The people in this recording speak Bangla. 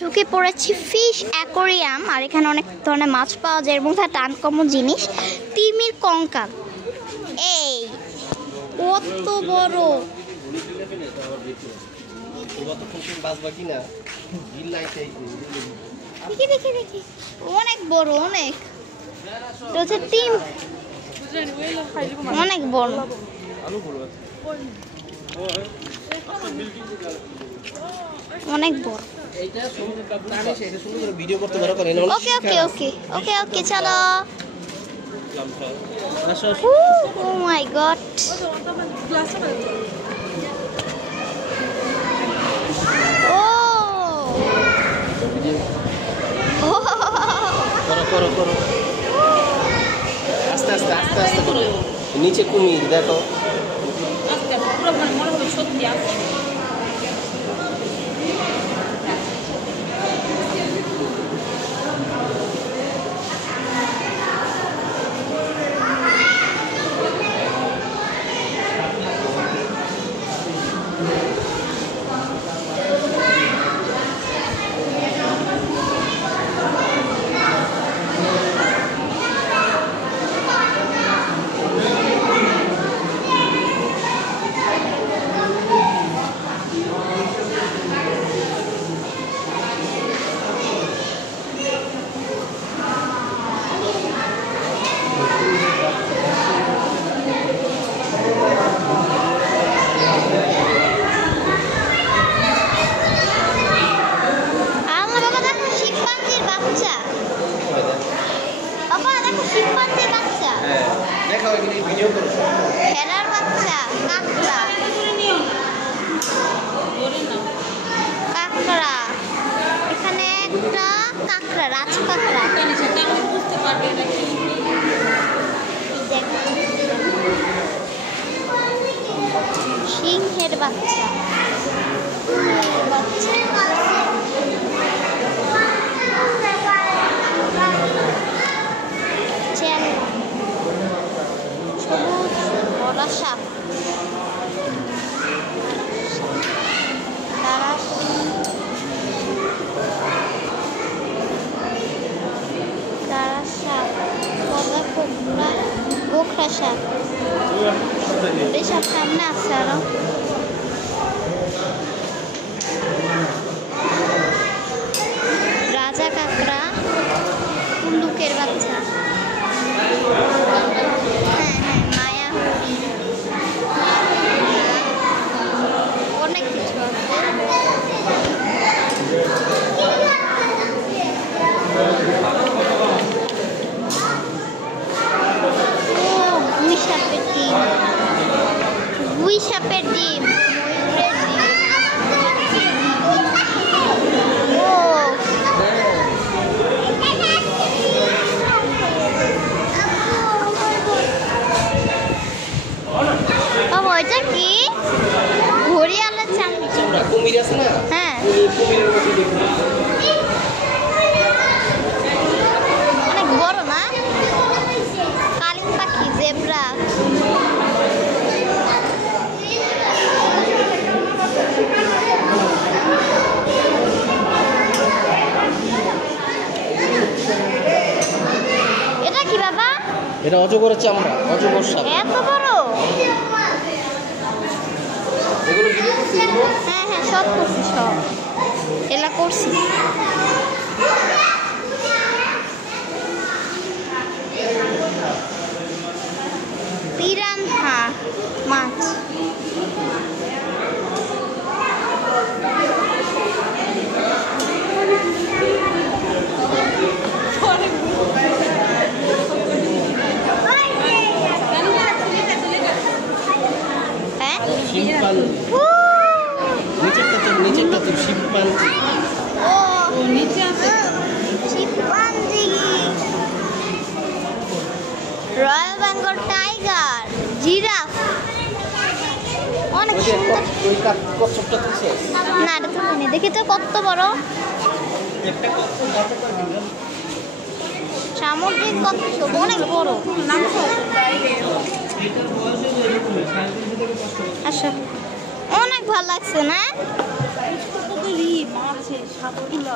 ঢুকে পড়েছি ফিশ অ্যাকোরিয়াম। আর এখানে অনেক ধরনের মাছ পাওয়া যায় এবং একটা আনকমন জিনিস তিমির কঙ্কাল। এই কত বড়, দেখি দেখি দেখি, অনেক বড়, অনেক তিম, অনেক বড়, অনেক বড়। ওকে ওকে ওকে ওকে ওকে চলো। ও মাই গড, ও করো করো, আস্তে আস্তে আস্তে আস্তে করো। নিচে কুমির দেখো, মনে হবে সত্যি আছে। খেলার বাচ্চা, কাঁকড়া, কাঁকড়া, এখানে একটা কাঁকড়া, রাজ কাঁকড়া, সিংহের বাচ্চা, সাপ, গোখরা সাপ, এসব সামনে আছে আরো। রাজা কাঁকড়া, কুল্লুকের বাচ্চা, অনেক কিছু আছে। গুই সাপের ডিম, গুই সাপের ডিম, ওইটা কি ঘড়িয়ালের চামড়া, কুমির আছে না? হ্যাঁ, অনেক বড় না? কালিম পাখি, জেব্রা, এটা কি বাবা? এটা অজগরের চামড়া, অজগর সাপ। এত বড়? হ্যাঁ হ্যাঁ, সব করছি, সব এলা করছি। পিরানহা মাছ, নিচেরটা তো শিম্পাঞ্জি। ও নিচে আছে chimpanzee, royal Bengal tiger, giraffe, অনেক সুন্দর। না এটা তুমি দেখি তো কত বড় সামুদ্রিক কচ্ছপ, অনেক বড়। আচ্ছা, অনেক ভালো লাগছে না? মাছের সাপগুলো